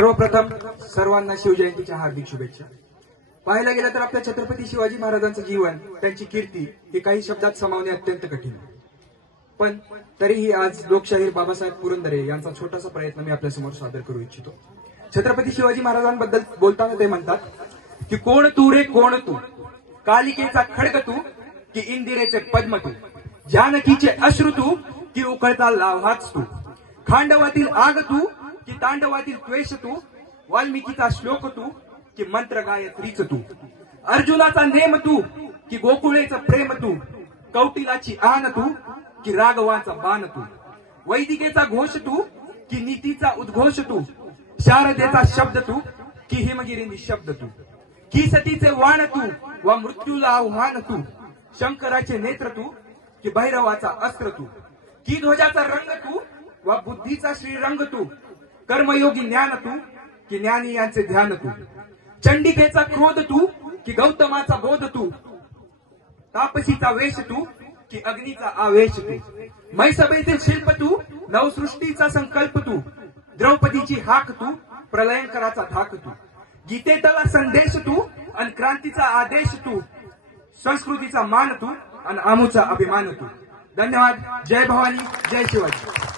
सर्वप्रथम सर्वांना शिवजयंतीच्या हार्दिक शुभेच्छा. पाहायला गेलं तर आपल्या छत्रपती शिवाजी महाराजांचं जीवन, त्यांची कीर्ती ही काही शब्दात समावणे अत्यंत कठीण आहे. पण तरीही आज लोकशाहीर बाबासाहेब पुरंदरे यांचा छोटासा प्रयत्न मी आपल्यासमोर सादर करू इच्छितो. छत्रपती शिवाजी महाराजांबद्दल बोलताना ते म्हणतात की कोण तू रे कोण तू, कालिकेचा खडग तू की इंदिरेचे पद्म तू, जानकीचे अश्रू तू की उकळता लाव्हाच तू, खांडवातील आग तू की तांडवातील द्वेष तू, वाल्मिकीचा श्लोक तू की मंत्र गायत्रीच तू, अर्जुनाचा नेम तू की गोकुळेचं प्रेम तू, कौटिलाची आन तू की राघवाचा बाण तू, वैदिकेचा घोष तू की नीतीचा उद्घोष तू, शारदेचा शब्द तू की हिमगिरी निशब्द तू, की सतीचे वाण तू व मृत्यूला आव्हान तू, शंकराचे नेत्र तू की भैरवाचा अस्त्र तू, की ध्वजाचा रंग तू व बुद्धीचा श्रीरंग तू, कर्मयोगी ज्ञान तू की ज्ञानी यांचे ध्यान तू, चंडिकेचा क्रोध तू की गौतमाचा बोध तू, तापसीचा वेश तू की अग्नीचा आवेश तू, मैसभेतील शिल्प तू, नवसृष्टीचा संकल्प तू, द्रौपदीची हाक तू, प्रलयंकराचा धाक तू, गीतेतला संदेश तू आणि क्रांतीचा आदेश तू, संस्कृतीचा मान तू आणि आमूचा अभिमान तू. धन्यवाद. जय भवानी, जय शिवाजी.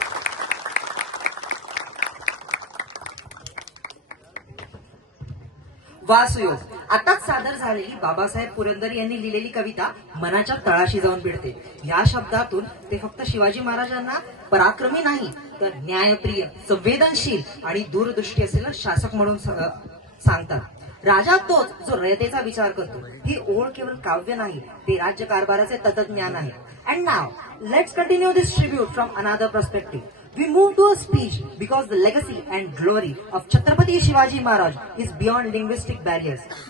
वासुयोग. आताच सादर झालेली बाबासाहेब पुरंदरे यांनी लिहिलेली कविता मनाच्या तळाशी जाऊन भिडते. या शब्दातून ते फक्त शिवाजी महाराजांना पराक्रमी नाही तर न्यायप्रिय, संवेदनशील आणि दूरदृष्टी असलेला शासक म्हणून सांगतात. राजा तोच जो रयतेचा विचार करतो. ही ओळ केवळ काव्य नाही, ते राज्यकारभाराचे तत्त्वज्ञान आहे. And now let's continue this tribute from another perspective. We move to a speech because the legacy and glory of Chhatrapati Shivaji Maharaj is beyond linguistic barriers.